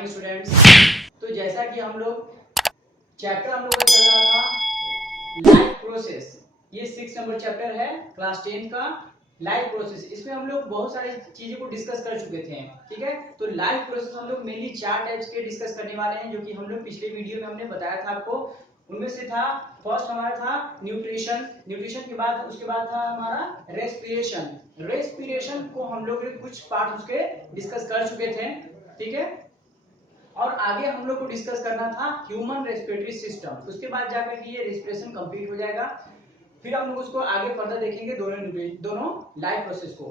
Morning students. तो जैसा कि हम लोग चैप्टर हम लोग का चल रहा था लाइफ प्रोसेस, ये 6 नंबर चैप्टर है क्लास 10 का लाइफ प्रोसेस। इसमें हम लोग बहुत सारी चीजों को डिस्कस कर चुके थे, ठीक है। तो लाइफ प्रोसेस हम लोग मेनली 4 टाइप्स के डिस्कस करने वाले हैं, जो कि हम लोग पिछले वीडियो में हमने बताया था आपको। उनमें से था फर्स्ट हमारा था न्यूट्रिशन, न्यूट्रिशन के बाद उसके बाद था हमारा रेस्पिरेशन। रेस्पिरेशन को हम लोग कुछ पार्ट उसके डिस्कस कर चुके थे, ठीक है। और आगे हम लोग को डिस्कस करना था ह्यूमन रेस्पिरेटरी सिस्टम। उसके बाद जाकर के ये रेस्पिरेशन कंप्लीट हो जाएगा, फिर हम लोग उसको आगे फर्दर देखेंगे दोनों लाइफ प्रोसेस को।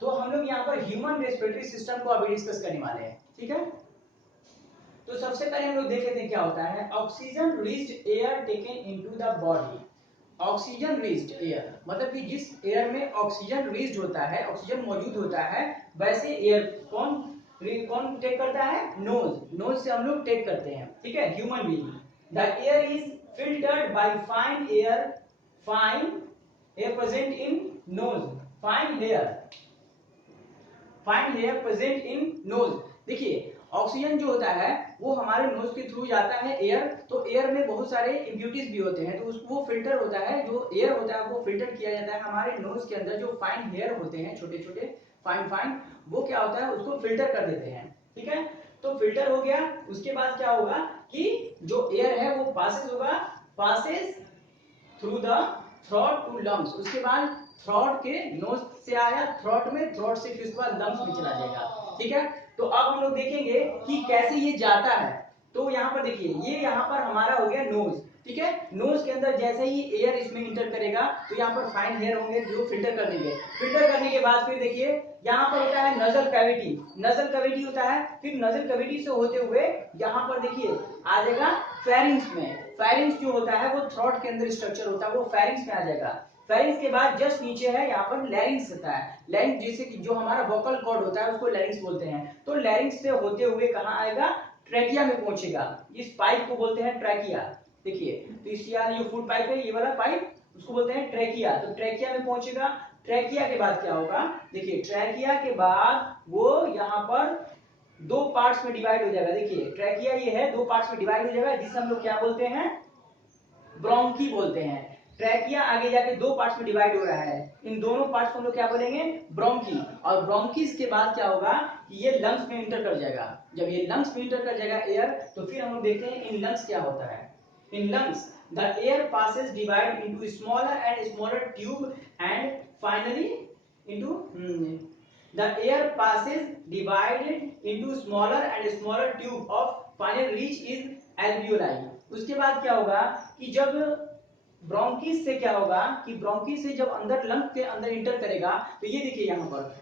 तो हम लोग यहाँ पर ह्यूमन रेस्पिरेटरी सिस्टम को अभी डिस्कस करने वाले हैं, ठीक है। तो सबसे पहले हम लोग देख लेते हैं क्या होता है oxygen riched air taken into the body. Oxygen riched air मतलब कि जिस एयर में ऑक्सीजन रिच्ड होता है, ऑक्सीजन मौजूद होता है, वैसे एयर कौन टेक करता है? नोज से हम लोग टेक करते हैं, ठीक है। Human being the air is filtered by fine air present in nose. Fine layer present in nose. देखिए ऑक्सीजन जो होता है वो हमारे नोज के थ्रू जाता है एयर, तो एयर में बहुत सारे इम्प्यूरिटीज भी होते हैं, तो उसको फिल्टर होता है, जो एयर होता है वो फिल्टर किया जाता है हमारे नोज के अंदर। जो फाइन हेयर होते हैं छोटे छोटे फाइन वो क्या होता है उसको फिल्टर कर देते हैं, ठीक है। तो फिल्टर हो गया, उसके बाद क्या होगा कि जो एयर है वो passes through the throat to lungs. उसके बाद थ्रोट के नोज से आया थ्रोट में, थ्रोट से फिर उसके बाद लंग्स में चला जाएगा, ठीक है। तो अब हम लोग देखेंगे कि कैसे ये जाता है। तो यहाँ पर देखिए ये यहाँ पर हमारा हो गया नोज, ठीक है। नोज के अंदर जैसे ही एयर इसमें इंटर करेगा तो यहाँ पर फाइन हेयर होंगे जो फिल्टर कर देंगे। फिल्टर करने के बाद फिर देखिए यहाँ पर होता है नजल कैविटी होता है। फिर नजल कैविटी से होते हुए यहाँ पर देखिए आ जाएगा फेरिंग्स में। फेरिंग्स जो होता है वो थ्रोट के अंदर स्ट्रक्चर होता है, वो फेरिंग्स में आ जाएगा। फेरिंग्स के बाद जस्ट नीचे है यहाँ पर लैरिंग्स होता है। लैरिंग्स जैसे कि जो हमारा वोकल कॉर्ड होता है उसको लैरिंग्स बोलते हैं। तो लैरिंग्स से होते हुए कहाँ आएगा? ट्रैकिया में पहुंचेगा। इस पाइप को बोलते हैं ट्रैकिया। देखिए तो इस जो फूड पाइप है, ये वाला पाइप, उसको बोलते हैं ट्रैकिया। तो ट्रैकिया में पहुंचेगा। ट्रैकिया के बाद क्या होगा? देखिए ट्रैकिया के बाद वो यहाँ पर 2 पार्ट्स में डिवाइड हो जाएगा। देखिए ट्रैकिया ये है 2 पार्ट्स में डिवाइड हो जाएगा, जिसे हम लोग क्या बोलते हैं? ब्रोंकी बोलते हैं। ट्रैकिया आगे जाके 2 पार्ट्स में डिवाइड हो रहा है, इन दोनों पार्ट्स को हम लोग क्या बोलेंगे? ब्रोंकी। और ब्रोंकीज के बाद क्या होगा कि ये लंग्स में इंटर कर जाएगा। जब ये लंग्स में इंटर कर जाएगा एयर, तो फिर हम लोग देखते हैं इन लंग्स क्या होता है। In lungs the air passes divide into smaller and smaller tube and finally into the air passes divided into smaller and smaller tube of final reach is alveoli। उसके बाद क्या होगा कि जब ब्रोंकिस से क्या होगा कि ब्रोंकिस से जब अंदर लंग के अंदर इंटर करेगा, तो ये देखिए यहाँ पर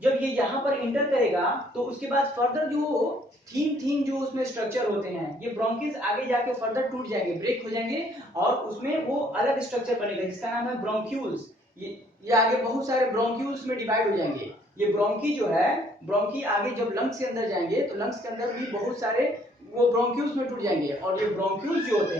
जब ये यहाँ पर इंटर करेगा तो उसके बाद फर्दर जो थीन जो उसमें स्ट्रक्चर होते हैं, ये ब्रोंकिस आगे जाके फर्दर टूट जाएंगे, ब्रेक हो जाएंगे, और उसमें वो अलग स्ट्रक्चर बनेगा जिसका नाम है ब्रोंक्यूल्स। ये आगे बहुत सारे ब्रोंक्यूल्स में डिवाइड हो जाएंगे। ये ब्रोंकी जो है, ब्रोंकी आगे जब लंग्स के अंदर जाएंगे तो लंग्स के अंदर भी बहुत सारे वो ब्रोंक्यूल्स में टूट जाएंगे। और ये ब्रोंक्यूल्स जो होते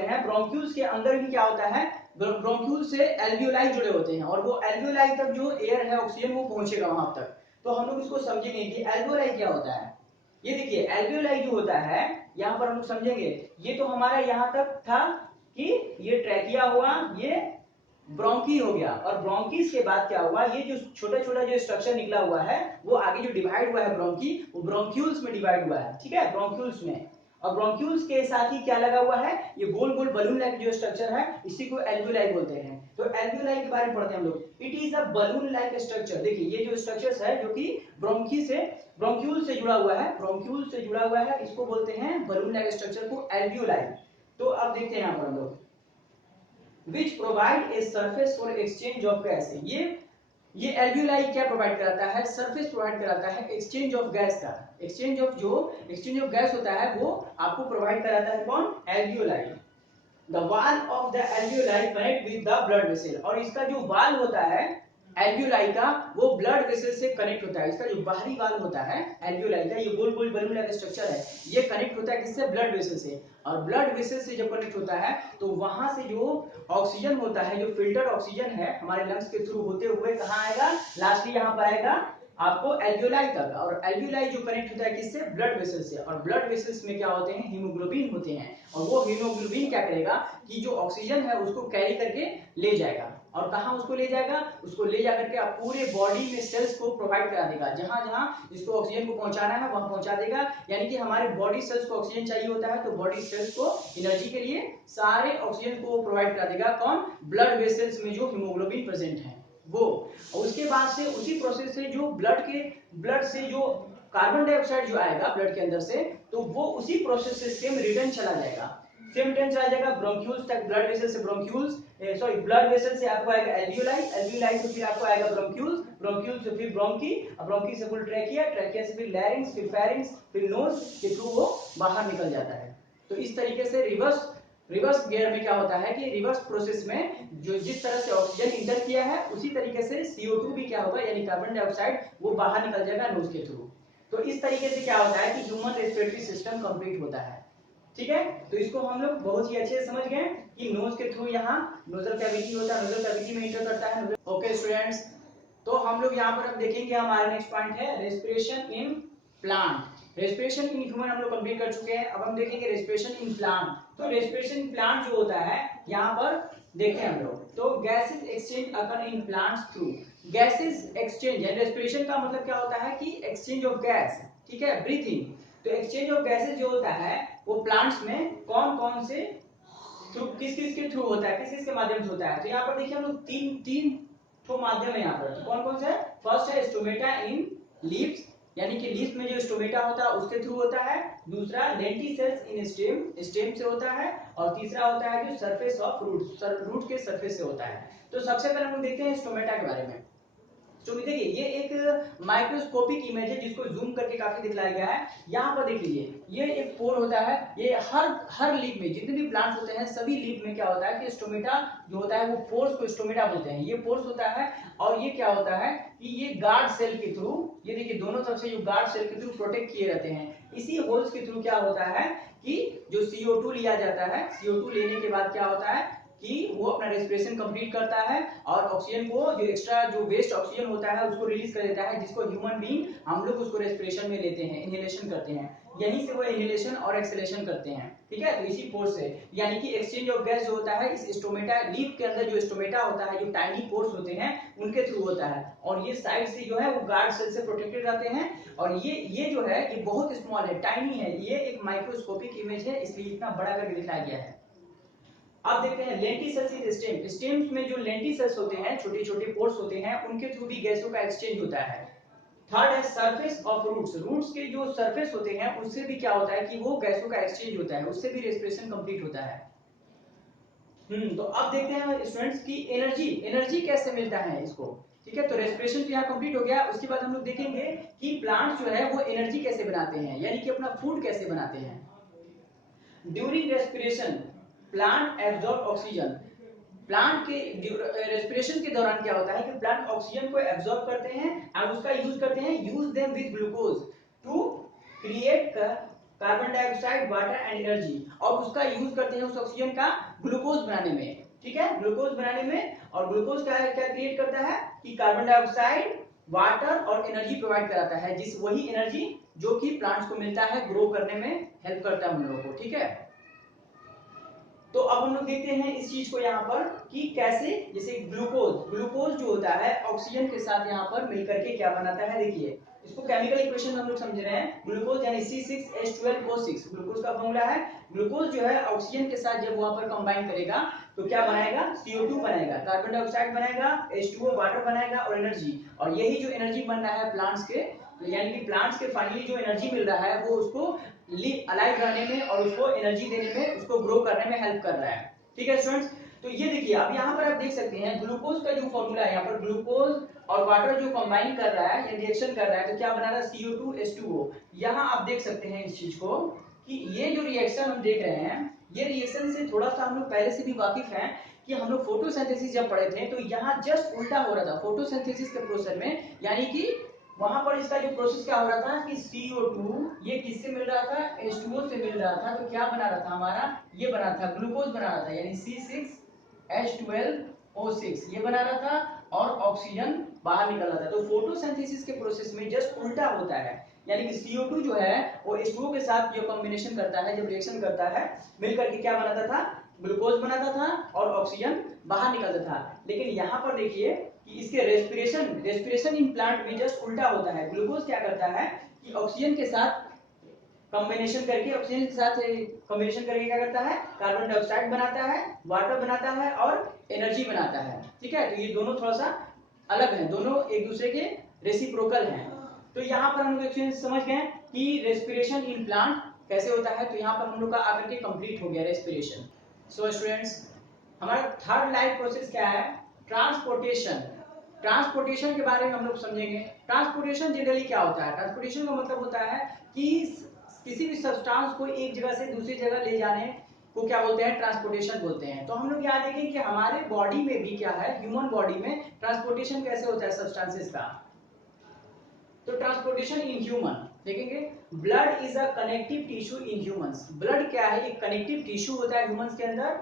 हैं, ब्रोंक्यूल्स के अंदर भी क्या होता है? ब्रोंक्यूल से एल्वियोलाई जुड़े होते हैं, और वो एल्वियोलाई तक जो एयर है ऑक्सीजन वो पहुंचेगा वहां तक। तो हम लोग इसको समझेंगे कि एल्वियोलाई क्या होता है। ये देखिए एल्वियोलाई जो होता है यहाँ पर हम लोग समझेंगे। ये तो हमारा यहाँ तक था कि ये ट्रैकिया हुआ, ये ब्रोंकी हो गया, और ब्रोंकीज के बाद क्या हुआ? ये जो छोटा छोटा जो स्ट्रक्चर निकला हुआ है वो आगे जो डिवाइड हुआ है ब्रोंकी, वो ब्रोंक्यूल्स में डिवाइड हुआ है, ठीक है, ब्रोंक्यूल्स में। और ब्रोंक्यूल्स के साथ ही क्या लगा हुआ है? ये गोल गोल बलून लाइक जो स्ट्रक्चर है, इसी को एल्वियोलाई बोलते हैं। तो एल्वियोलाई के बारे में पढ़ते हैं हम लोग। It is a balloon like structure. देखिए ये जो स्ट्रक्चर्स है जो कि ब्रोंक्यूल से जुड़ा हुआ है, इसको बोलते हैं बलून लाइक स्ट्रक्चर को एल्वियोलाई। तो अब देखते हैं यहाँ पर हम लोग which provide a surface for exchange of gas। ये एल्वियोलाई क्या प्रोवाइड कराता है? सरफेस प्रोवाइड कराता है एक्सचेंज ऑफ गैस का। एक्सचेंज ऑफ गैस होता है वो आपको प्रोवाइड कराता है कौन? Alveoli. The wall of the alveoli connect with the blood vessel. और इसका जो वाल होता है एल्वियोलाई का, वो ब्लड वेसल से कनेक्ट होता है। इसका जो बाहरी वाल होता है एल्वियोलाई का, ये गोल गोल बलून लाइक स्ट्रक्चर है, ये कनेक्ट होता है किससे? ब्लड वेसल से। और ब्लड वेसल से जब कनेक्ट होता है तो वहां से जो ऑक्सीजन होता है, जो फिल्टर ऑक्सीजन है, हमारे लंग्स के थ्रू होते हुए कहाँ आएगा? लास्टली यहाँ पर आएगा आपको एल्वियोलाई तक, और एल्वियोलाई जो कनेक्ट होता है किससे, ब्लड वेसल से, और ब्लड वेसल्स में क्या होते हैं, हीमोग्लोबिन होते हैं, और वो हीमोग्लोबिन क्या करेगा कि जो ऑक्सीजन है उसको कैरी करके ले जाएगा, और कहाँ उसको ले जाएगा, उसको ले जाकर के आप पूरे बॉडी में सेल्स को प्रोवाइड करा देगा, जहां जहां जिसको ऑक्सीजन को पहुंचाना है वहां पहुंचा देगा। यानी कि हमारे बॉडी सेल्स को ऑक्सीजन चाहिए होता है तो बॉडी सेल्स को एनर्जी के लिए सारे ऑक्सीजन को प्रोवाइड करा देगा कौन, ब्लड वेसल्स में जो हीमोग्लोबिन प्रेजेंट है वो। और उसके बाद से उसी प्रोसेस से जो ब्लड से जो कार्बन डाइऑक्साइड जो आएगा ब्लड के अंदर से, तो वो उसी प्रोसेस से सेम रिटर्न चला जाएगा, सेम रिटर्न चला जाएगा ब्रोंक्यूल्स तक, ब्लड वेसल से ब्रोंक्यूल्स, सॉरी ब्लड वेसल से आपको आएगा एल्वियोलाई, एल्वियोलाई से फिर आपको आएगा ब्रोंक्यूल्स, ब्रोंक्यूल्स से फिर ब्रोंकी, ब्रोंकी से फिर ट्रैकिया, ट्रैकिया से फिर लैरिंक्स, फिर फेरिंक्स, फिर नोज के थ्रू वो बाहर निकल जाता है। तो इस तरीके से रिवर्स गियर में क्या होता है कि रिवर्स प्रोसेस में जो जिस तरह से ऑक्सीजन इंटर किया है उसी तरीके से CO2 भी क्या होगा, यानी कार्बन डाइऑक्साइड वो बाहर निकल जाएगा नोज के थ्रू। तो इस तरीके से क्या होता है कि ह्यूमन रेस्पिरेटरी सिस्टम कंप्लीट होता है। ठीक है, तो इसको हम लोग बहुत ही अच्छे से समझ गए कि नोज के थ्रू यहाँ नोजल कैविटी होता है, नोजल कैविटी में इंटर करता है। ओके स्टूडेंट्स, तो हम लोग यहाँ पर अब देखेंगे हमारा नेक्स्ट पॉइंट है respiration in plant. Respiration in human हम लोग कंप्लीट कर चुके हैं, अब हम देखेंगे रेस्पिरेशन इन प्लांट। तो रेस्पिरेशन इन प्लांट जो होता है यहाँ पर देखें हम लोग, तो gases exchange occur in plants through, gases exchange यानी रेस्पिरेशन का मतलब क्या होता है कि एक्सचेंज ऑफ गैस, ठीक है, ब्रीथिंग। तो एक्सचेंज ऑफ गैसेस जो होता है वो प्लांट्स में कौन कौन से थ्रू, किस किस के थ्रू होता है, किस किस के माध्यम से होता है। तो यहाँ पर देखिए हम लोग तीन तो माध्यम है यहाँ पर, तो कौन कौन सा है, फर्स्ट है स्टोमेटा इन लीव्स, यानी कि लीफ में जो स्टोमेटा होता है उसके थ्रू होता है, दूसरा लेंटिसेल्स इन स्टेम, स्टेम से होता है, और तीसरा होता है जो सरफेस ऑफ रूट, रूट के सरफेस से होता है। तो सबसे पहले हम लोग देखते हैं स्टोमेटा के बारे में। तो देखिए ये एक माइक्रोस्कोपिक इमेज है जिसको जूम करके काफी दिखलाया गया है। यहाँ पर देख लीजिए ये एक पोर होता है, ये हर लीफ में जितने भी प्लांट्स होते हैं सभी लीफ में क्या होता है कि स्टोमेटा जो होता है वो पोर्स को स्टोमेटा बोलते हैं, ये पोर्स होता है। और ये क्या होता है कि ये गार्ड सेल के थ्रू, ये देखिए दोनों तरफ से जो गार्ड सेल के थ्रू प्रोटेक्ट किए रहते हैं, इसी होल्स के थ्रू क्या होता है कि जो CO2 लिया जाता है, CO2 लेने के बाद क्या होता है कि वो अपना रेस्पिरेशन कंप्लीट करता है और ऑक्सीजन को जो एक्स्ट्रा जो वेस्ट ऑक्सीजन होता है उसको रिलीज कर देता है, जिसको ह्यूमन बीइंग हम लोग उसको रेस्पिरेशन में लेते हैं, इनहेलेशन करते हैं, यहीं से वो इनहेलेशन और एक्सहेलेशन करते हैं। ठीक है, तो इसी पोर्स से, यानी कि एक्सचेंज ऑफ गैस जो होता है इस स्टोमेटा लीफ के अंदर जो स्टोमेटा होता है, जो टाइनी पोर्स होते हैं उनके थ्रू होता है, और ये साइड से जो है वो गार्ड सेल से प्रोटेक्टेड रहते हैं। और ये जो है ये बहुत स्मॉल है, टाइनी है, ये एक माइक्रोस्कोपिक इमेज है इसलिए इतना बड़ा करके दिखाया गया है। अब देखते हैं लेंटिसेल्स इन स्टेम, स्टेम्स में जो लेंटिसेल्स होते हैं, छोटे छोटे पोर्स होते हैं, उनके थ्रू भी गैसों का एक्सचेंज होता है। थर्ड है सरफेस ऑफ रूट्स, रूट्स के जो सरफेस होते हैं उससे भी क्या होता है कि वो गैसों का एक्सचेंज होता है, उससे भी रेस्पिरेशन कंप्लीट होता है। तो अब देखते हैं स्टूडेंट्स की एनर्जी कैसे मिलता है इसको। ठीक है, तो रेस्पिरेशन तो यहाँ कंप्लीट हो गया, उसके बाद हम लोग देखेंगे कि प्लांट जो है वो एनर्जी कैसे बनाते हैं, यानी कि अपना फूड कैसे बनाते हैं। During respiration plant absorb oxygen, plant के रेस्पिरेशन के दौरान क्या होता है कि प्लांट ऑक्सीजन को एब्जॉर्ब करते हैं और उसका यूज करते हैं, use them with glucose to create carbon dioxide, water and energy, और उसका यूज करते हैं उस ऑक्सीजन का ग्लूकोज बनाने में। ठीक है, ग्लूकोज बनाने में, और ग्लूकोज क्या क्रिएट करता है कि कार्बन डाइऑक्साइड, वाटर और एनर्जी प्रोवाइड कराता है, जिस वही एनर्जी जो कि प्लांट्स को मिलता है, ग्रो करने में हेल्प करता है उन लोगों को। ठीक है, तो अब हम लोग देखते हैं इस चीज को यहाँ पर कि कैसे, जैसे ग्लूकोज जो होता है ऑक्सीजन के साथ यहाँ पर मिलकर के क्या बनाता है। देखिए इसको केमिकल इक्वेशन हम लोग समझ रहे हैं, ग्लूकोज यानी C6H12O6 ग्लूकोज का फॉर्मूला है। ग्लूकोज जो है ऑक्सीजन के साथ जब वहां पर कंबाइन करेगा तो क्या बनाएगा, CO2 बनाएगा, कार्बन डाइऑक्साइड बनाएगा, H2O वाटर बनाएगा और एनर्जी। और यही जो एनर्जी बन रहा है प्लांट्स के, यानी कि प्लांट्स के फाइनली जो एनर्जी मिल रहा है वो उसको अलाइव रहने में और उसको एनर्जी देने में, उसको ग्रो करने में हेल्प कर रहा है। ठीक है स्टूडेंट्स, तो ये देखिए अब यहाँ पर आप देख सकते हैं ग्लूकोज का जो फॉर्मूला है, यहाँ पर ग्लूकोज और वाटर जो कंबाइन कर रहा है या रिएक्शन कर रहा है तो क्या बना रहा है CO2H2O। यहाँ आप देख सकते हैं इस चीज को कि ये जो रिएक्शन हम देख रहे हैं, ये रिएक्शन से थोड़ा सा हम लोग पहले से भी वाकिफ हैं कि हम लोग फोटोसिंथेसिस जब पढ़े थे तो यहाँ जस्ट उल्टा हो रहा था फोटोसिंथेसिस के प्रोसेस में, यानी कि वहां पर इसका जो प्रोसेस क्या हो रहा था कि CO2 ये किससे मिल रहा था, H2O से मिल रहा था, तो क्या बना रहा था हमारा, ये बना था ग्लूकोज बना रहा था, यानी C6H12O6 ये बना रहा था। और ऑक्सीजन बाहर निकल जाता है। तो फोटोसिंथेसिस के प्रोसेस में जस्ट उल्टा होता है, यानी कि CO2 जो है वो H2O के साथ जो कॉम्बिनेशन करता है, जब रिएक्शन करता है, मिलकर के क्या बनाता था, ग्लूकोज बनाता था और ऑक्सीजन बाहर निकलता था। लेकिन यहाँ पर देखिए कि इसके रेस्पिरेशन इन प्लांट में जस्ट उल्टा होता है। ग्लूकोज क्या करता है कि ऑक्सीजन के साथ कॉम्बिनेशन करके क्या करता है, कार्बन डाइऑक्साइड बनाता है, वाटर बनाता है और एनर्जी बनाता है। ठीक है, तो ये दोनों थोड़ा सा अलग हैं, दोनों एक दूसरे के रेसिप्रोकल हैं। तो यहाँ पर हम लोग एक्चुअली समझ गए कि रेस्पिरेशन इन प्लांट कैसे होता है। तो यहाँ पर हम लोग का आकर के कंप्लीट हो गया रेस्पिरेशन। सो स्टूडेंट्स, हमारा थर्ड लाइफ प्रोसेस क्या है, ट्रांसपोर्टेशन। ट्रांसपोर्टेशन के बारे में हम लोग समझेंगे। ट्रांसपोर्टेशन जनरली क्या होता है, ट्रांसपोर्टेशन का मतलब होता है कि किसी भी सब्सटेंस को एक जगह से दूसरी जगह ले जाने को क्या बोलते हैं, ट्रांसपोर्टेशन बोलते हैं। तो हम लोग याद देखें कि हमारे बॉडी में भी क्या है, ह्यूमन बॉडी में ट्रांसपोर्टेशन कैसे होता है सब्सटेंसेस का। तो ट्रांसपोर्टेशन इन ह्यूमन देखेंगे, blood is a connective tissue in humans. Blood क्या है, एक कनेक्टिव टिश्यू होता है ह्यूमंस के अंदर।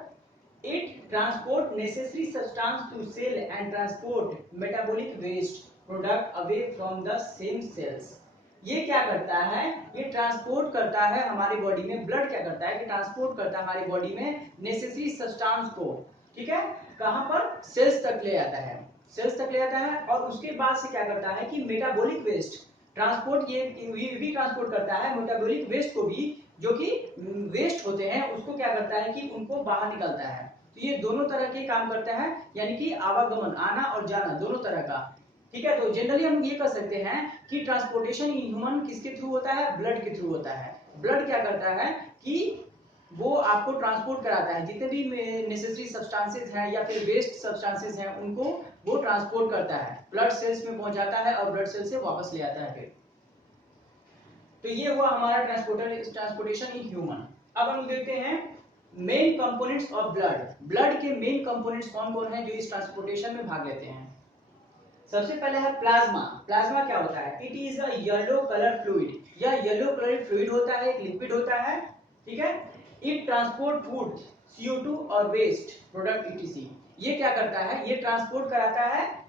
It transport necessary substance to cell and transport metabolic waste product away from the same cells. ये क्या करता है, ये ट्रांसपोर्ट करता है हमारी बॉडी में। ब्लड क्या करता है कि ट्रांसपोर्ट करता है हमारी बॉडी में नेसेसरी सब्सटेंस को, ठीक है, कहां पर, सेल्स तक ले आता है, सेल्स तक ले आता है। और उसके बाद से क्या करता है कि मेटाबॉलिक वेस्ट ट्रांसपोर्ट, ये भी ट्रांसपोर्ट करता है मेटाबॉलिक वेस्ट को भी, जो कि वेस्ट होते हैं उसको क्या करता है कि उनको बाहर निकालता है। तो ये दोनों तरह के काम करता है, यानी कि आवागमन, आना और जाना दोनों तरह का। ठीक है, तो जनरली हम ये कर सकते हैं कि ट्रांसपोर्टेशन इन ह्यूमन किसके थ्रू होता है, ब्लड के थ्रू होता है। ब्लड क्या करता है कि वो आपको ट्रांसपोर्ट कराता है, जितने भी नेसेसरी सब्सटेंसेस हैं या फिर वेस्ट सब्सटेंसेस हैं उनको वो ट्रांसपोर्ट करता है, ब्लड सेल्स में पहुंचाता है और ब्लड सेल से वापस ले आता है फिर। तो ये हुआ हमारा ट्रांसपोर्टेशन इन ह्यूमन। अब हम देखते हैं main components of blood. Blood के मेन कंपोनेंट्स कौन कौन है जो इस ट्रांसपोर्टेशन में भाग लेते हैं। सबसे पहले है प्लाज्मा। प्लाज्मा क्या होता है, it is a yellow colour fluid. यह येलो कलर फ्लूइड होता है, एक लिक्विड होता है। ठीक है, इट ट्रांसपोर्ट फूड, CO2 और वेस्ट प्रोडक्ट ETC। ये क्या करता है, ये ट्रांसपोर्ट कराता है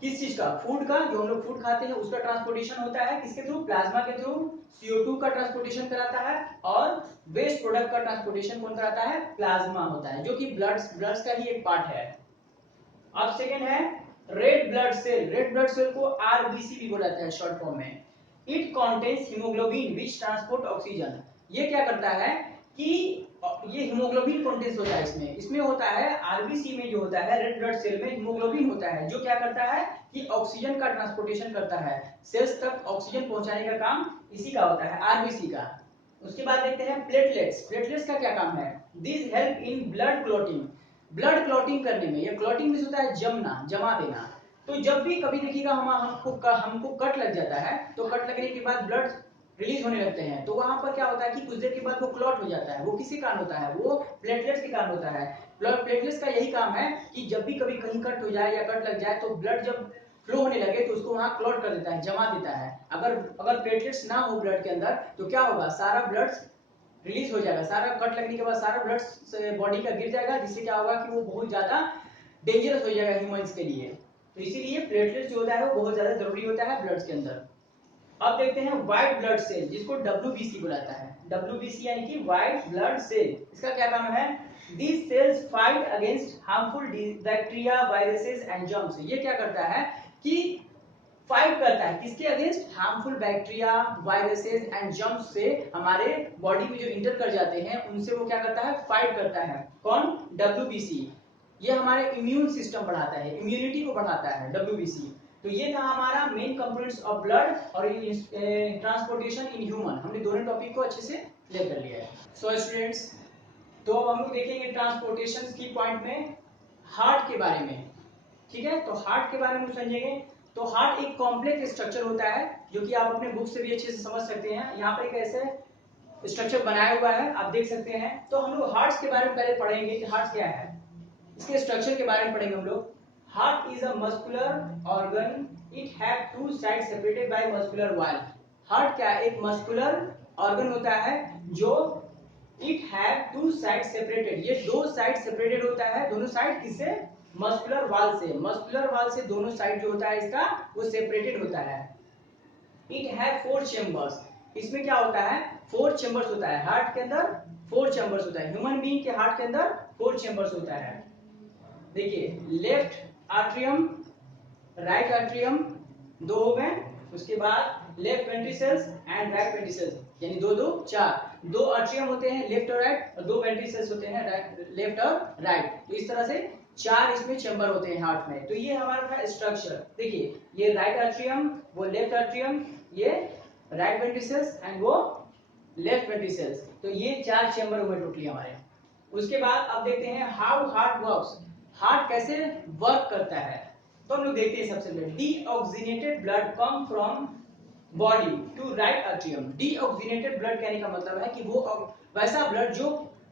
किस चीज का, फूड का, जो हम लोग फूड खाते हैं उसका ट्रांसपोर्टेशन होता है किसके थ्रू, प्लाज्मा के थ्रू। CO2 का ट्रांसपोर्टेशन कराता है और वेस्ट प्रोडक्ट का ट्रांसपोर्टेशन कौन कराता है, प्लाज्मा होता है, जो कि ब्लड का ही एक पार्ट है। अब सेकेंड है red blood cell. Red blood cell को RBC भी बोला जाता है शॉर्ट फॉर्म में। It contains hemoglobin which transport oxygen. ये क्या करता है कि ये हीमोग्लोबिन कंटेंस होता है इसमें, इसमें होता है RBC में जो होता है रेड ब्लड सेल में हीमोग्लोबिन होता है, जो क्या करता है कि ऑक्सीजन का ट्रांसपोर्टेशन करता है, सेल्स तक ऑक्सीजन पहुंचाने का काम इसी का होता है, RBC का। उसके बाद देखते हैं प्लेटलेट्स। प्लेटलेट्स का क्या काम है, this help in blood clotting. Blood clotting करने में, ये क्लॉटिंग में होता है जमना, जमा देना। तो जब भी कभी देखिएगा हमको कट लग जाता है, तो कट लगने के बाद ब्लड रिलीज होने लगते हैं, तो वहां पर क्या होता है कि कुछ देर के बाद वो क्लॉट हो जाता है। वो किसी कारण होता है, वो प्लेटलेट्स के कारण होता है। प्लेटलेट्स का यही काम है कि जब भी कभी कहीं कट हो जाए या कट लग जाए तो ब्लड जब फ्लो होने लगे तो उसको वहां क्लॉट कर देता है, जमा देता है। अगर प्लेटलेट्स ना हो ब्लड के अंदर तो क्या होगा, सारा ब्लड रिलीज हो जाएगा, सारा कट लगने के बाद सारा ब्लड बॉडी का गिर जाएगा, जिससे क्या होगा कि वो बहुत ज्यादा डेंजरस हो जाएगा ह्यूमंस के लिए। तो इसीलिए प्लेटलेट्स जो होता है वो बहुत ज्यादा जरूरी होता है ब्लड के अंदर। अब देखते हैं व्हाइट ब्लड सेल, जिसको WBC बुलाता है। WBC यानी कि व्हाइट ब्लड सेल। इसका क्या काम है, these cells fight against harmful bacteria, viruses and germs. ये क्या करता है कि फाइट करता है किसके against, harmful bacteria, viruses and germs से हमारे बॉडी में जो इंटर कर जाते हैं उनसे वो क्या करता है, फाइट करता है। कौन, WBC। ये हमारे इम्यून सिस्टम बढ़ाता है, इम्यूनिटी को बढ़ाता है WBC। तो ये था हमारा मेन कंपोनेंट्स ऑफ ब्लड और ट्रांसपोर्टेशन इन ह्यूमन। हमने दोनों टॉपिक को अच्छे से क्लियर कर लिया है। सो स्टूडेंट्स, तो अब हम लोग देखेंगे ट्रांसपोर्टेशन की पॉइंट में हार्ट के बारे में। ठीक है, तो हार्ट के बारे में समझेंगे। तो हार्ट एक कॉम्प्लेक्स स्ट्रक्चर होता है, जो कि आप अपने बुक से भी अच्छे से समझ सकते हैं। यहाँ पर एक ऐसे स्ट्रक्चर बनाया हुआ है, आप देख सकते हैं। तो हम लोग हार्ट के बारे में पहले पढ़ेंगे कि हार्ट क्या है, इसके स्ट्रक्चर के बारे में पढ़ेंगे हम लोग। Heart is a muscular organ, it have two side separated by muscular wall. Heart क्या है, एक मस्कुलर ऑर्गन होता है जो it have two side separated, ये दो साइड सेपरेटेड होता है। दोनों साइड किससे, मस्कुलर वाल से, मस्कुलर वाल से दोनों साइड जो होता है इसका वो सेपरेटेड होता है। इट हैव 4 चेम्बर्स, इसमें क्या होता है 4 चेम्बर्स होता है, हार्ट के अंदर 4 चेम्बर्स होता है, ह्यूमन बीइंग के हार्ट के अंदर 4 चेम्बर्स होता है। देखिए लेफ्ट आर्ट्रियम, राइट आर्ट्रियम, दो हो गए, उसके बाद left ventricles and right ventricles, यानी दो दो चार, दो आर्ट्रियम होते हैं लेफ्ट और राइट, और दो वेंट्रिकल्स होते हैं लेफ्ट और राइट। तो इस तरह से 4 इसमें चेंबर होते हैं हार्ट में। तो ये हमारा था स्ट्रक्चर। देखिए ये राइट आर्ट्रियम, वो लेफ्ट आर्ट्रियम, ये राइट वेंट्रिकल्स एंड वो लेफ्ट वेंट्रिकल्स। तो ये 4 चेंबर हुए टोटली हमारे। उसके बाद अब देखते हैं हाउ हार्ट वर्क्स, हार्ट कैसे वर्क करता है। तो हम लोग देखते हैं सबसे पहले deoxygenated blood come from body to right atrium. Deoxygenated blood कहने का मतलब है कि वो वैसा ब्लड जो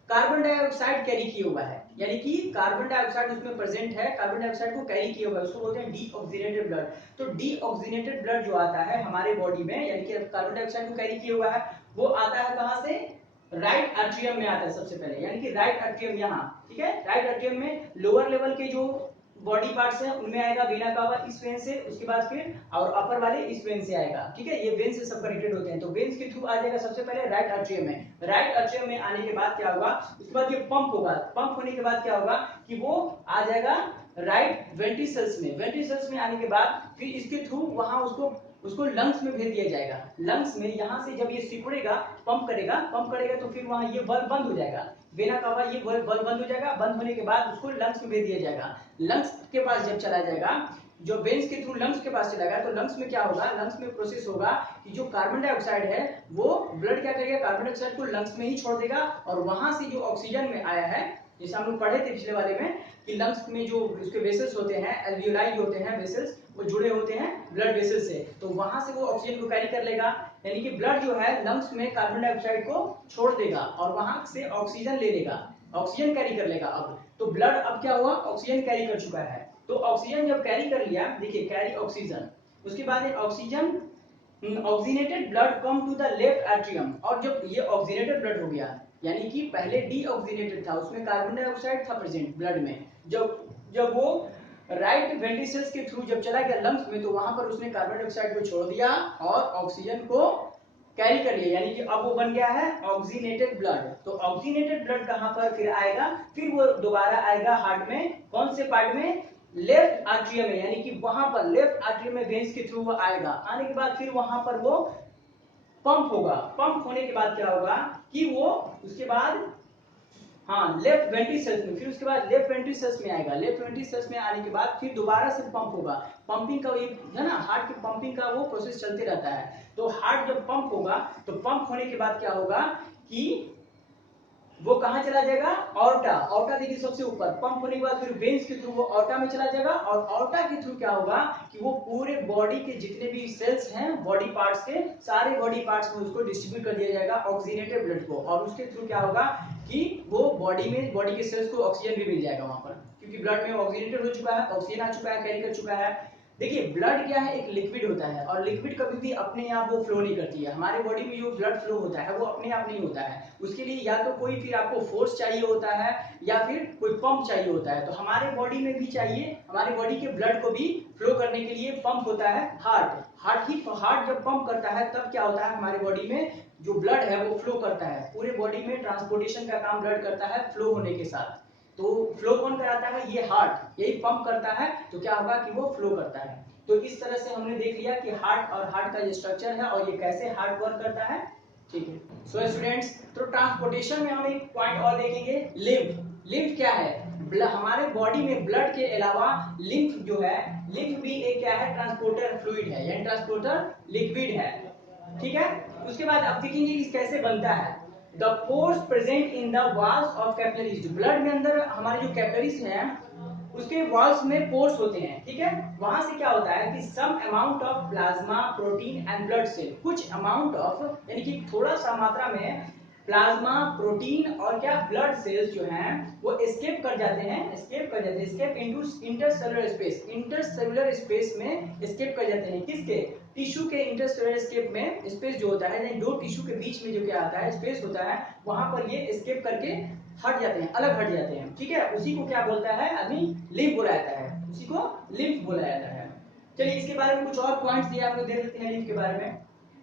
कार्बन डाइऑक्साइड कैरी किया हुआ है, यानी कि कार्बन डाइऑक्साइड उसमें प्रेजेंट है, कार्बन डाइऑक्साइड को कैरी किया हुआ है, उसको बोलते हैं डीऑक्सीनेटेड ब्लड। तो डीऑक्सीनेटेड ब्लड जो आता है हमारे बॉडी में, यानी कि कार्बन डाइऑक्साइड को कैरी किया हुआ है, वो आता है कहां से, राइट आर्ट्रियम में आता है सबसे पहले, यानी कि राइट आर्ट्रियम यहाँ, ठीक है। राइट आर्ट्रियम में लोअर लेवल के जो बॉडी पार्ट्स हैं उनमें आएगा वेना कावा इस वेन से, उसके बाद फिर और अपर वाले इस वेन से आएगा, ठीक है। ये वेन से सब कनेक्टेड होते हैं। तो वेन्स के थ्रू आ जाएगा सबसे पहले राइट आर्ट्रियम में। राइट आर्ट्रियम में आने के बाद क्या होगा, उसके बाद ये पंप होगा, पंप होने के बाद क्या होगा कि वो आ जाएगा राइट वेंट्रिकल्स में। वेंट्रिकल्स में आने के बाद फिर इसके थ्रू वहां उसको लंग्स में भेज दिया जाएगा। लंग्स में यहाँ से जब ये सिकुड़ेगा, पंप करेगा तो फिर वहां ये बल्ब बंद हो जाएगा, वेना कावा ये बल्ब बंद हो जाएगा। बंद होने के बाद उसको लंग्स में भेज दिया जाएगा। लंग्स के पास जब चला जाएगा, जो वेन्स के थ्रू लंग्स के पास चला गया, तो लंग्स में क्या होगा, लंग्स में प्रोसेस होगा कि जो कार्बन डाइऑक्साइड है वो ब्लड क्या करेगा, कार्बन डाइऑक्साइड को लंग्स में ही छोड़ देगा, और वहां से जो ऑक्सीजन में आया है, जैसे हम लोग पढ़े थे पिछले वाले में कि लंग्स में जो उसके वेसल्स होते हैं, एल्वियोलाई होते हैं वेसल्स, वो जुड़े होते हैं ब्लड वेसल से, तो वहां से वो ऑक्सीजन को कैरी कर लेगा, यानी कि ब्लड जो है लंग्स में कार्बन डाइऑक्साइड को छोड़ देगा और वहां से ऑक्सीजन ले लेगा, ऑक्सीजन कैरी कर लेगा। अब तो ब्लड अब क्या हुआ, ऑक्सीजन कैरी कर चुका है। तो ऑक्सीजन जब कैरी कर लिया, देखिए कैरी ऑक्सीजन, उसके बाद oxygen oxygenated blood come to the left atrium. और जब ये ऑक्सीनेटेड ब्लड हो गया, यानी कि पहले डीऑक्सीनेटेड था, उसमें कार्बन डाइऑक्साइड था प्रेजेंट ब्लड में, जब वो राइट वेंट्रिकल्स के थ्रू जब चला गया लंग्स में, तो वहां पर उसने कार्बन डाइऑक्साइड को छोड़ दिया और ऑक्सीजन को कैरी कर लिया, यानी कि अब वो बन गया है ऑक्सीनेटेड ब्लड। तो ऑक्सीनेटेड ब्लड कहां पर फिर आएगा, फिर वो दोबारा आएगा हार्ट में, कौन से पार्ट में, लेफ्ट आर्ट्रियम में, यानी कि वहां पर लेफ्ट आर्ट्रियम में वेन्स के थ्रू वो आएगा। आने के बाद फिर वहां पर वो पंप होगा, पंप होने के बाद क्या होगा कि वो उसके बाद हाँ लेफ्ट वेंट्रिकल्स में, फिर उसके बाद लेफ्ट वेंट्रिकल्स में आएगा। लेफ्ट वेंट्रिकल्स में आने के बाद फिर दोबारा से पंप होगा। पंपिंग का ये है ना, हार्ट की पंपिंग का वो प्रोसेस चलते रहता है। तो हार्ट जब पंप होगा, तो पंप होने के बाद क्या होगा कि वो कहां चला जाएगा, ऑर्टा, ऑर्टा देखिए सबसे ऊपर, पंप होने के बाद फिर वेन्स के थ्रू वो ऑर्टा में चला जाएगा, और ऑर्टा के थ्रू क्या होगा कि वो पूरे बॉडी के जितने भी सेल्स हैं बॉडी पार्ट्स के, सारे बॉडी पार्ट्स में उसको डिस्ट्रीब्यूट कर दिया जाएगा ऑक्सीनेटेड ब्लड को, और उसके थ्रू क्या होगा कि वो बॉडी में, बॉडी के सेल्स को ऑक्सीजन भी मिल जाएगा वहां पर, क्योंकि ब्लड में ऑक्सीनेटेड हो चुका है, ऑक्सीजन आ चुका है, कैरी कर चुका है। देखिए ब्लड क्या है, एक लिक्विड होता है, और लिक्विड कभी भी अपने आप वो फ्लो नहीं करती है। हमारे बॉडी में जो ब्लड फ्लो होता है वो अपने आप नहीं होता है, उसके लिए या तो कोई फिर आपको फोर्स चाहिए होता है, या फिर कोई पंप चाहिए होता है। तो हमारे बॉडी में भी चाहिए, हमारे बॉडी के ब्लड को भी फ्लो करने के लिए पंप होता है हार्ट। हार्ट जब पंप करता है तब क्या होता है, हमारे बॉडी में जो ब्लड है वो फ्लो करता है, पूरे बॉडी में ट्रांसपोर्टेशन का काम ब्लड करता है फ्लो होने के साथ। तो फ्लो कौन कराता है, ये हार्ट, यही पंप करता है, तो क्या होगा कि वो फ्लो करता है। तो इस तरह से हमने देख लिया कि हार्ट और हार्ट का जो स्ट्रक्चर है और ये कैसे हार्ट वर्क करता है, ठीक है। सो स्टूडेंट्स, तो ट्रांसपोर्टेशन में हम एक पॉइंट और देखेंगे, लिम्फ। लिम्फ क्या है, हमारे बॉडी में ब्लड के अलावा लिम्फ जो है, लिम्फ भी एक क्या है, ट्रांसपोर्टर फ्लूइड है, यानी ट्रांसपोर्टर लिक्विड है, ठीक है। उसके बाद अब देखेंगे कि कैसे बनता है। The pores present in the walls of capillaries, blood में अंदर हमारे जो कैपिलरीज हैं उसके वॉल्स में पोर्स होते हैं, ठीक है। वहां से क्या होता है कि some amount of plasma protein and blood cell, कुछ अमाउंट ऑफ यानी कि थोड़ा सा मात्रा में प्लाज्मा प्रोटीन और क्या ब्लड सेल्स जो हैं वो एस्केप कर जाते हैं, escape into intercellular space, intercellular space में एस्केप कर जाते हैं, किसके, टिश्यू के इंटरसेलुलर स्पेस में, स्पेस जो होता है यानी दो टिश्यू के बीच में जो क्या आता है स्पेस होता है, वहां पर ये एस्केप करके हट जाते हैं, अलग हट जाते हैं, ठीक है, उसी को क्या बोलता है आदमी, लिम्फ बोला जाता है, उसी को लिम्फ बोला जाता है। चलिए इसके बारे में कुछ और पॉइंट्स दिए हम लोग देख लेते हैं लिम्फ के बारे में।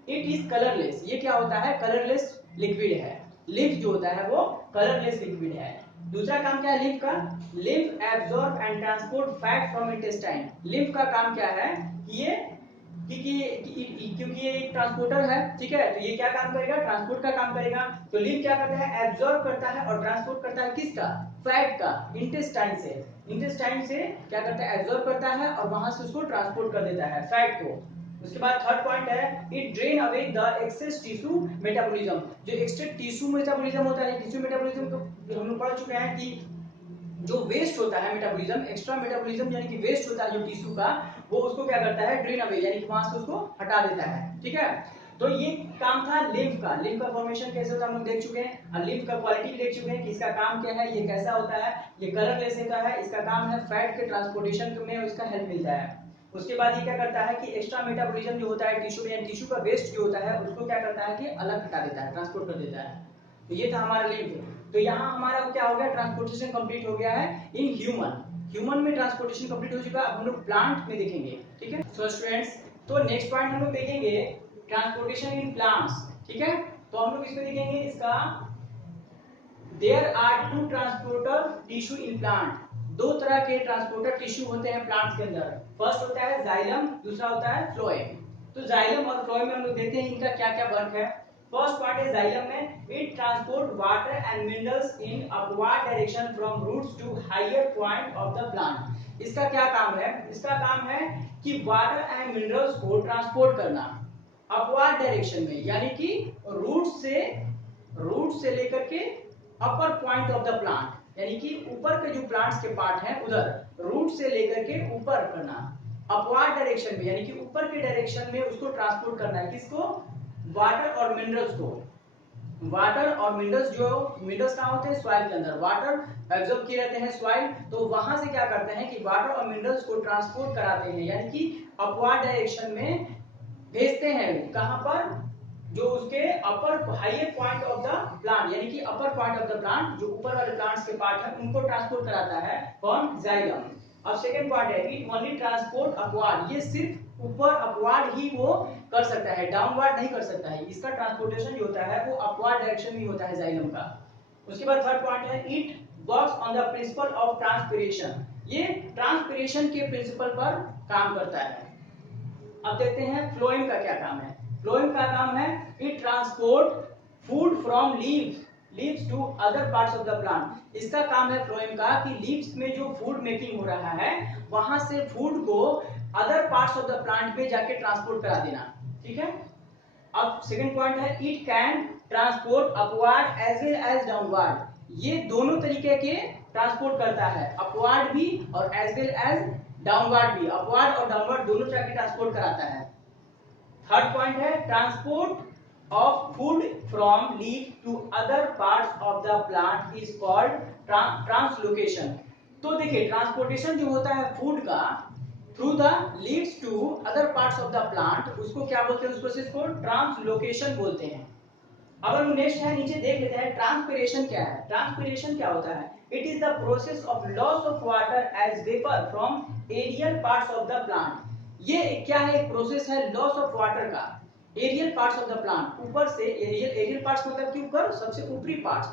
इट इज कलरलेस, ये क्या होता है, कलरलेस लिक्विड है। लिम्फ जो होता है वो कलरलेस लिक्विड है। दूसरा काम क्या है लिम्फ का, lymph absorb and transport fat from intestine. Lymph का काम क्या है कि ये क्योंकि ये एक ट्रांसपोर्टर है, ठीक है, तो ये क्या काम करेगा, ट्रांसपोर्ट का काम करेगा। तो लिम्फ क्या करता है, एब्जॉर्ब करता है और ट्रांसपोर्ट करता है किसका, फैट का, इंटेस्टाइन से। इंटेस्टाइन से क्या करता है, एब्जॉर्ब करता है और वहां से उसको ट्रांसपोर्ट कर देता है फैट को। उसके बाद थर्ड पॉइंट है, it drain away the excess tissue metabolism. जो एक्स्ट्रा टिश्यू मेटाबॉलिज्म होता है, टिश्यू मेटाबॉलिज्म को हम लोग पढ़ चुके हैं कि जो वेस्ट होता है मेटाबॉलिज्म, एक्स्ट्रा मेटाबॉलिज्म यानी कि वेस्ट होता है जो टिश्यू का, वो उसको क्या करता है, ड्रेन अवे यानी कि वहां से उसको हटा देता है, ठीक है। तो ये काम था लिम्फ का। लिम्फ का फॉर्मेशन कैसे होता है हम लोग देख चुके हैं, और लिम्फ का क्वालिटी देख चुके हैं कि इसका काम क्या है, ये कैसा होता है, ये कलरलेस होता है, इसका काम है फैट के ट्रांसपोर्टेशन में उसका हेल्प मिलता है। उसके बाद ये क्या करता है कि एक्स्ट्रा मेटाबॉलिज्म जो होता है टिश्यू में, यानी टिश्यू का वेस्ट जो होता है उसको क्या करता है कि अलग हटा देता है, ट्रांसपोर्ट कर देता है। तो ये था हमारा लिम्फ। तो यहाँ हमारा क्या हो गया, ट्रांसपोर्टेशन कंप्लीट हो गया है इन ह्यूमन। ह्यूमन में ट्रांसपोर्टेशन कंप्लीट हो चुका है, अब हम लोग प्लांट में देखेंगे, ठीक है। सो स्टूडेंट्स, तो नेक्स्ट पॉइंट हम लोग देखेंगे ट्रांसपोर्टेशन इन प्लांट्स, ठीक है। तो हम लोग इसमें देखेंगे इसका, there are two transporter tissue in plant. दो तरह के ट्रांसपोर्टर टिश्यू होते हैं प्लांट्स के अंदर। फर्स्ट होता है जाइलम, दूसरा होता है फ्लोएम। तो जाइलम और फ्लोएम में हम लोग देखते हैं इनका क्या क्या वर्क है। फर्स्ट पार्ट है जाइलम में, it transport water and minerals in upward direction from roots to higher point of the plant. इसका क्या काम है, इसका काम है कि वाटर एंड मिनरल्स को ट्रांसपोर्ट करना अपवर्ड डायरेक्शन में, यानी कि रूट से लेकर के upper point of the plant, यानी कि ऊपर के जो प्लांट्स के पार्ट हैं उधर रूट से लेकर के ऊपर करना अपवर्ड डायरेक्शन में, यानी कि ऊपर के डायरेक्शन में उसको ट्रांसपोर्ट करना है। किसको, वाटर और मिनरल्स को। वाटर और मिनरल्स, जो मिनरल्स कहाँ होते हैं, सॉइल के अंदर, वाटर एब्जॉर्ब किए रहते हैं सॉइल, तो वहां से क्या करते हैं कि वाटर और मिनरल्स को ट्रांसपोर्ट कराते हैं, यानी कि अपवर्ड डायरेक्शन में भेजते हैं। कहां पर, जो उसके upper highest point of the plant, यानी कि upper point of the plant, जो ऊपर वाले प्लांट्स के पार्ट है उनको ट्रांसपोर्ट कराता है कौन, जाइलम। अब सेकंड पॉइंट है, इट ओनली ट्रांसपोर्ट अपवर्ड। ये सिर्फ ऊपर अपवर्ड ही वो कर सकता है, डाउनवर्ड नहीं कर सकता है। इसका ट्रांसपोर्टेशन जो होता है वो अपवर्ड डायरेक्शन में होता है जाइलम का। उसके बाद थर्ड पॉइंट है, it works on the principle of transpiration. ये ट्रांसपिरेशन के प्रिंसिपल पर काम करता है। अब देखते हैं फ्लोएम का क्या काम है। फ्लोएम का काम है, it transport food from leaves to other parts of the plant. इसका काम है फ्लोएम का कि लीव्स में जो फूड मेकिंग हो रहा है वहां से फूड को other parts of the plant में जाके ट्रांसपोर्ट करा देना, ठीक है। अब सेकंड पॉइंट है, it can transport upward as well as downward. ये दोनों तरीके के ट्रांसपोर्ट करता है, अपवर्ड भी और एज वेल एज डाउनवर्ड भी। अपवर्ड और डाउनवर्ड दोनों तरह के ट्रांसपोर्ट कराता है। थर्ड पॉइंट है, transport of food from leaf to other parts of the plant is called translocation. तो देखिए ट्रांसपोर्टेशन जो होता है फूड का through the leaves to other parts of the plant, उसको क्या बोलते हैं, उस प्रोसेस को ट्रांसलोकेशन बोलते हैं। अब हम नेक्स्ट है नीचे देख लेते हैं ट्रांसपिरेशन क्या है। ट्रांसपिरेशन क्या होता है, it is the process of loss of water as vapour from aerial parts of the plant. ये क्या है, एक प्रोसेस है लॉस ऑफ वाटर का aerial parts of the plant, ऊपर से एरियल पार्ट्स मतलब कि ऊपर सबसे ऊपरी पार्ट्स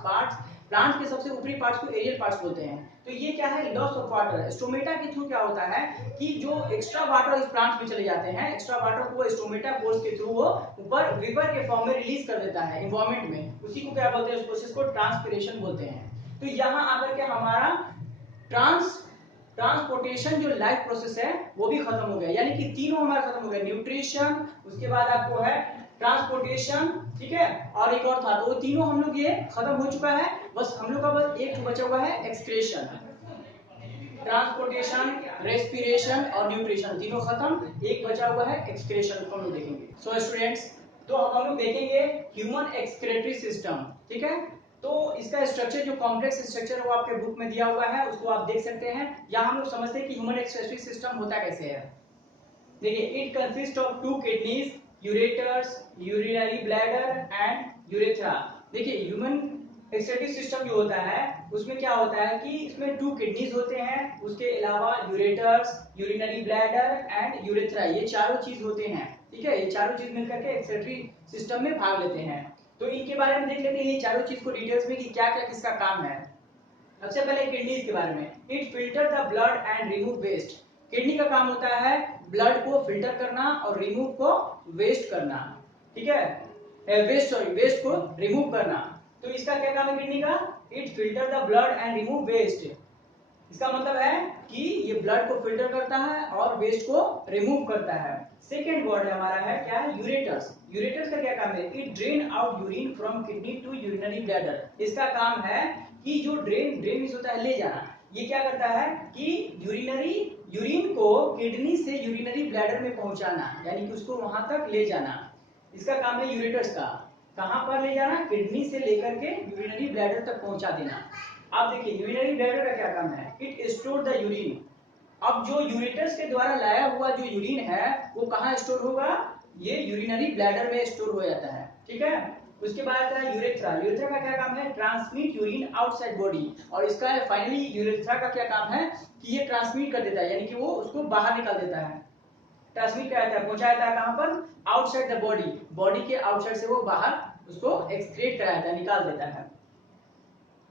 प्लांट के सबसे ऊपरी पार्ट्स को एरियल पार्ट्स बोलते हैं। तो ये क्या है, लॉस ऑफ वाटर। स्टोमेटा के थ्रू क्या होता है कि जो एक्स्ट्रा वाटर इस प्लांट में चले जाते हैं, एक्स्ट्रा वाटर को स्टोमेटा पोर्स के थ्रू वो ऊपर वेपर के फॉर्म में रिलीज कर देता है एनवायरनमेंट में, उसी को क्या बोलते हैं, उस प्रोसेस को ट्रांसपिरेशन बोलते हैं। तो यहाँ आकर के हमारा ट्रांसपोर्टेशन जो लाइफ प्रोसेस है वो भी खत्म हो गया, यानी कि तीनों हमारा खत्म हो गया, न्यूट्रिशन, उसके बाद आपको है ट्रांसपोर्टेशन, ठीक है, और एक और था, तो वो तीनों हम लोग ये खत्म हो चुका है। बस हम लोग का बस एक बचा हुआ है, एक्सक्रेशन। ट्रांसपोर्टेशन, रेस्पिरेशन और न्यूट्रिशन तीनों खत्म, एक बचा हुआ है एक्सक्रेशन, को हम लोग देखेंगे। सो स्टूडेंट्स, तो अब हम लोग देखेंगे ह्यूमन एक्सक्रेटरी सिस्टम, ठीक है। तो इसका स्ट्रक्चर जो कॉम्प्लेक्स स्ट्रक्चर वो आपके बुक में दिया हुआ है, उसको आप देख सकते हैं। यहाँ हम लोग समझते हैं कि ह्यूमन एक्सक्रेटरी सिस्टम होता कैसे है। देखिए, it consist of 2 kidneys, ureters, urinary bladder and urethra. देखिए ह्यूमन एक्सक्रीटरी सिस्टम जो होता है उसमें क्या होता है कि इसमें 2 किडनीज होते हैं, उसके अलावा ureters, urinary bladder and urethra, ये चारों चीज होते हैं। ठीक है, ये चारों चीज मिलकर के एक्सक्रीटरी सिस्टम में भाग लेते हैं। तो इनके बारे में देख लेते हैं ये चारों चीज को डिटेल्स में कि क्या क्या किसका काम है। सबसे पहले किडनीज के बारे में, it filter the blood and remove waste. Kidney का काम होता है ब्लड को फिल्टर करना और रिमूव को वेस्ट करना। ठीक है, वेस्ट को रिमूव करना। तो इसका क्या काम है किडनी का? It filter the blood and remove waste. इसका मतलब है कि ये ब्लड को फिल्टर करता है और वेस्ट को रिमूव करता है। सेकेंड वर्ड हमारा है क्या है? यूरेटर्स। यूरेटर्स का क्या काम है? It drain out urine from kidney to urinary bladder. इसका काम है कि जो ड्रेन मींस होता है ले जाना, ये क्या करता है कि यूरिन को किडनी से यूरिनरी ब्लैडर में पहुंचाना, यानी कि उसको वहां तक ले जाना। इसका काम है यूरेटर्स का। कहां पर ले जाना? किडनी से लेकर के यूरिनरी ब्लैडर तक पहुंचा देना। अब देखिए यूरिनरी ब्लैडर का क्या काम है? It store the urine. अब जो यूरेटर्स के द्वारा लाया हुआ जो यूरिन है वो कहाँ स्टोर होगा? ये यूरिनरी ब्लैडर में स्टोर हो जाता है। ठीक है, उसके बाद है यूरेथ्रा। यूरेथ्रा का क्या काम है? Transmit urine outside body. और इसका फाइनली यूरेथ्रा का क्या काम है कि ये ट्रांसमिट कर देता है, यानी कि वो उसको बाहर निकाल देता है। ट्रांसमिट क्या है? पहुंचा देता है कहां पर? Outside the body. बॉडी के आउटसाइड से वो बाहर उसको एक्सक्रीट कराता है, निकाल देता है।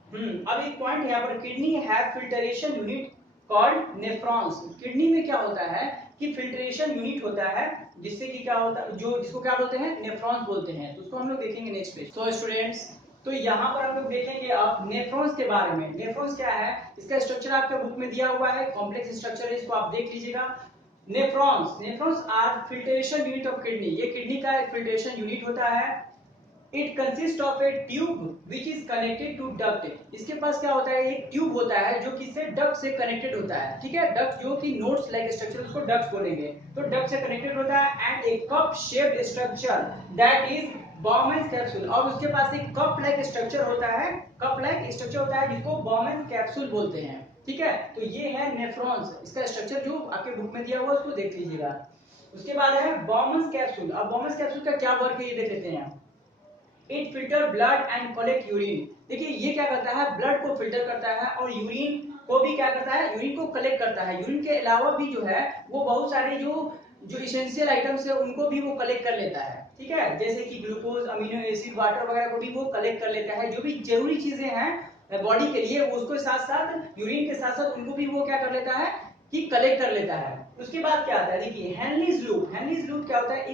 अब एक पॉइंट है यहाँ पर, kidney have filtration unit called nephrons. Kidney में क्या होता है कि फिल्टरेशन यूनिट होता है जिससे कि क्या होता है, जो जिसको क्या बोलते हैं? नेफ्रॉन्स बोलते हैं। तो उसको हम लोग देखेंगे नेक्स्ट पेज। तो स्टूडेंट्स, तो यहाँ पर हम लोग देखेंगे अब नेफ्रॉन्स के बारे में। नेफ्रॉन्स क्या है? इसका स्ट्रक्चर आपके बुक में दिया हुआ है, कॉम्प्लेक्स स्ट्रक्चर है, इसको आप देख लीजिएगा। Nephrons are filtration unit of kidney. ये किडनी का एक फिल्टरेशन यूनिट होता है। It consist of a tube which is connected to duct. इसके पास क्या होता है? एक ट्यूब होता है जो किससे? डक्ट से कनेक्टेड होता है। ठीक है, डक्ट जो कि नोट्स लाइक स्ट्रक्चर, उसको डक्ट बोलेंगे। तो डक्ट से कनेक्टेड होता है and A cup shaped structure that is Bowman's capsule. और उसके पास एक कप लाइक स्ट्रक्चर होता है, कप लाइक स्ट्रक्चर होता है जिसको बॉमेंस कैप्सूल बोलते हैं। ठीक है, तो ये है नेफ्रॉन्स। इसका स्ट्रक्चर जो आपके बुक में दिया हुआ है उसको देख लीजिएगा। उसके बाद है बॉमेंस कैप्सूल। अब बॉमेंस कैप्सूल का क्या वर्क है ये देख लेते हैं। It filter blood and collect urine. देखिए ये क्या करता है? ब्लड को फिल्टर करता है और यूरिन को भी क्या करता है? यूरिन को कलेक्ट करता है। यूरिन के अलावा भी जो है वो बहुत सारे जो इसेंशियल आइटम्स है उनको भी वो कलेक्ट कर लेता है। ठीक है, जैसे कि ग्लूकोज, अमीनो एसिड, वाटर वगैरह को भी वो कलेक्ट कर लेता है। जो भी जरूरी चीजें हैं बॉडी के लिए उसको साथ साथ यूरिन के साथ साथ उनको भी वो क्या कर लेता है कि कलेक्ट कर लेता है। उसके बाद क्या आता है? देखिए हेनलीज लूप। हेनलीज लूप क्या होता है?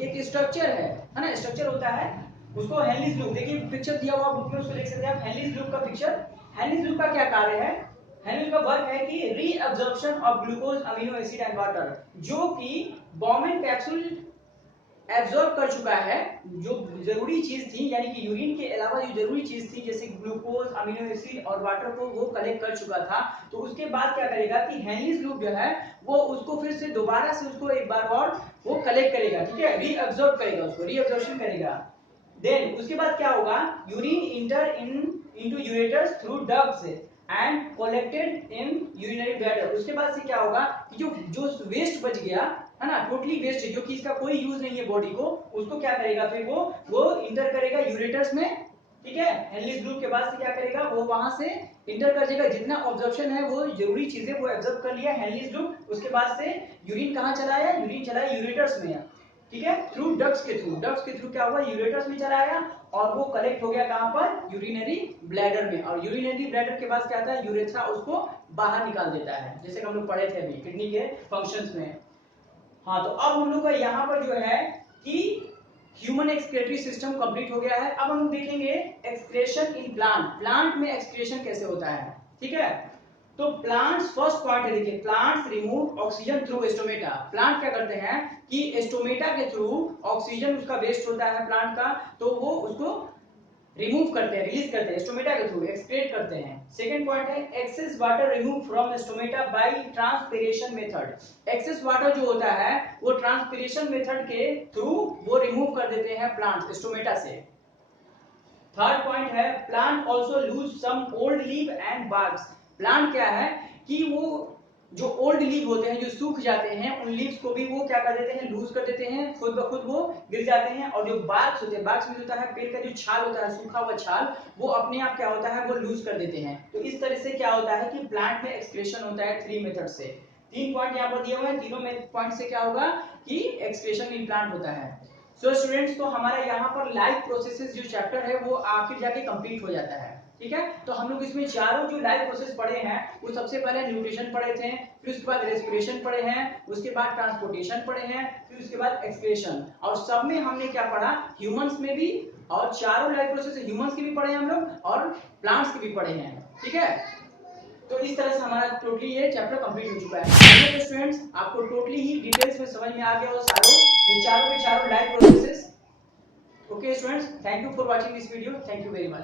एक स्ट्रक्चर है ना, स्ट्रक्चर होता है उसको हेनलीज लूप। देखिए पिक्चर दिया हुआ बुक में, उसको देख सकते हैं आप। हेनलीज लूप का पिक्चर। हेनलीज लूप का क्या कार्य है? हेनलीज का वर्क है कि reabsorption of glucose, amino acid and water, जो कि बॉमेन कैप्सूल एब्जॉर्ब कर चुका है। जो जरूरी चीज थी, यानी कि यूरिन के अलावा जो जरूरी चीज थी जैसे ग्लूकोज, अमीनो एसिड और वाटर को वो कलेक्ट कर चुका था। तो उसके बाद क्या करेगा कि हेनलीज लूप जो है वो उसको फिर से दोबारा से उसको एक बार और वो कलेक्ट करेगा। ठीक है, रीअब्जॉर्ब करेगा, उसको रीअब्जॉर्प्शन करेगा। देन उसके बाद क्या होगा? Urine inter into ureters through ducts and collected in urinary bladder. उसके बाद से क्या होगा कि जो वेस्ट बच गया है ना, टोटली वेस्ट है, जो कि इसका कोई यूज नहीं है बॉडी को, उसको क्या करेगा फिर वो इंटर करेगा यूरेटर्स में। ठीक है, हेनलीज लूप के बाद से क्या करेगा? वो वहां से इंटर कर जाएगा। जितना ऑब्जर्प्शन है वो जरूरी चीजें वो ऑब्जर्व कर लिया हेनलीज लूप। उसके बाद से यूरिन कहाँ चलाया? यूरिन चलाया यूरेटर्स में। ठीक है, थ्रू डक्ट्स के थ्रू। डक्ट्स के थ्रू क्या हुआ? यूरेटर्स में चलाया और वो कलेक्ट हो गया कहां पर? यूरिनरी ब्लैडर में। और यूरिनरी ब्लैडर के बाद क्या आता है? यूरेथ्रा उसको बाहर निकाल देता है, जैसे हम लोग पढ़े थे अभी किडनी के फंक्शंस में। हाँ, तो अब हम लोग का यहाँ पर जो है कि ह्यूमन एक्सक्रीटरी सिस्टम कंप्लीट हो गया है। अब हम देखेंगे एक्सक्रीशन इन प्लांट। प्लांट में एक्सक्रीशन कैसे होता है। ठीक है, तो प्लांट्स, फर्स्ट पॉइंट है देखिए, plants remove oxygen through stomata. Plant क्या करते हैं कि स्टोमेटा के थ्रू ऑक्सीजन उसका वेस्ट होता है प्लांट का, तो वो उसको रिमूव करते हैं, रिलीज करते हैं स्टोमेटा के थ्रू, एक्सक्रीट करते हैं। सेकंड पॉइंट है excess water remove from stomata by transpiration method. Excess water जो होता है वो ट्रांसपिरेशन मेथड के थ्रू वो रिमूव कर देते हैं प्लांट स्टोमेटा से। थर्ड पॉइंट है plant also lose some old leaf and barks. Plant क्या है कि वो जो ओल्ड लीव होते हैं, जो सूख जाते हैं, उन लीव्स को भी वो क्या कर देते हैं, लूज कर देते हैं, खुद ब खुद वो गिर जाते हैं। और जो बार्क्स होते हैं, बार्क्स में होता है पेड़ का जो छाल होता है, सूखा हुआ छाल, वो अपने आप क्या होता है, वो लूज कर देते हैं। तो इस तरह से क्या होता है कि प्लांट में एक्सक्रीशन होता है 3 मेथड से। 3 पॉइंट यहाँ पर दिए हुए हैं, तीनों में पॉइंट से क्या होगा कि एक्सक्रीशन इन प्लांट होता है। सो स्टूडेंट्स, तो हमारा यहाँ पर लाइफ प्रोसेसेस जो चैप्टर है वो आखिर जाके कंप्लीट हो जाता है। ठीक है, तो हम लोग इसमें चारों जो लाइफ प्रोसेस पढ़े हैं, वो सबसे पहले न्यूट्रिशन पढ़े थे, फिर उसके बाद रेस्पिरेशन पढ़े हैं, उसके बाद ट्रांसपोर्टेशन पढ़े हैं, फिर उसके बाद एक्सक्रीशन। और सब में हमने क्या पढ़ा, ह्यूमंस में भी, और चारों लाइफ प्रोसेस ह्यूमंस के भी पढ़े हैं हम लोग और प्लांट्स के भी पढ़े हैं। ठीक है, तो इस तरह से हमारा टोटली ये चैप्टर कंप्लीट हो चुका है। तो स्टूडेंट्स, आपको टोटली ही डिटेल्स में समझ में आ गया वो सारों, ये चारों के चारों life processes. Okay students, thank you for watching this video, thank you very much.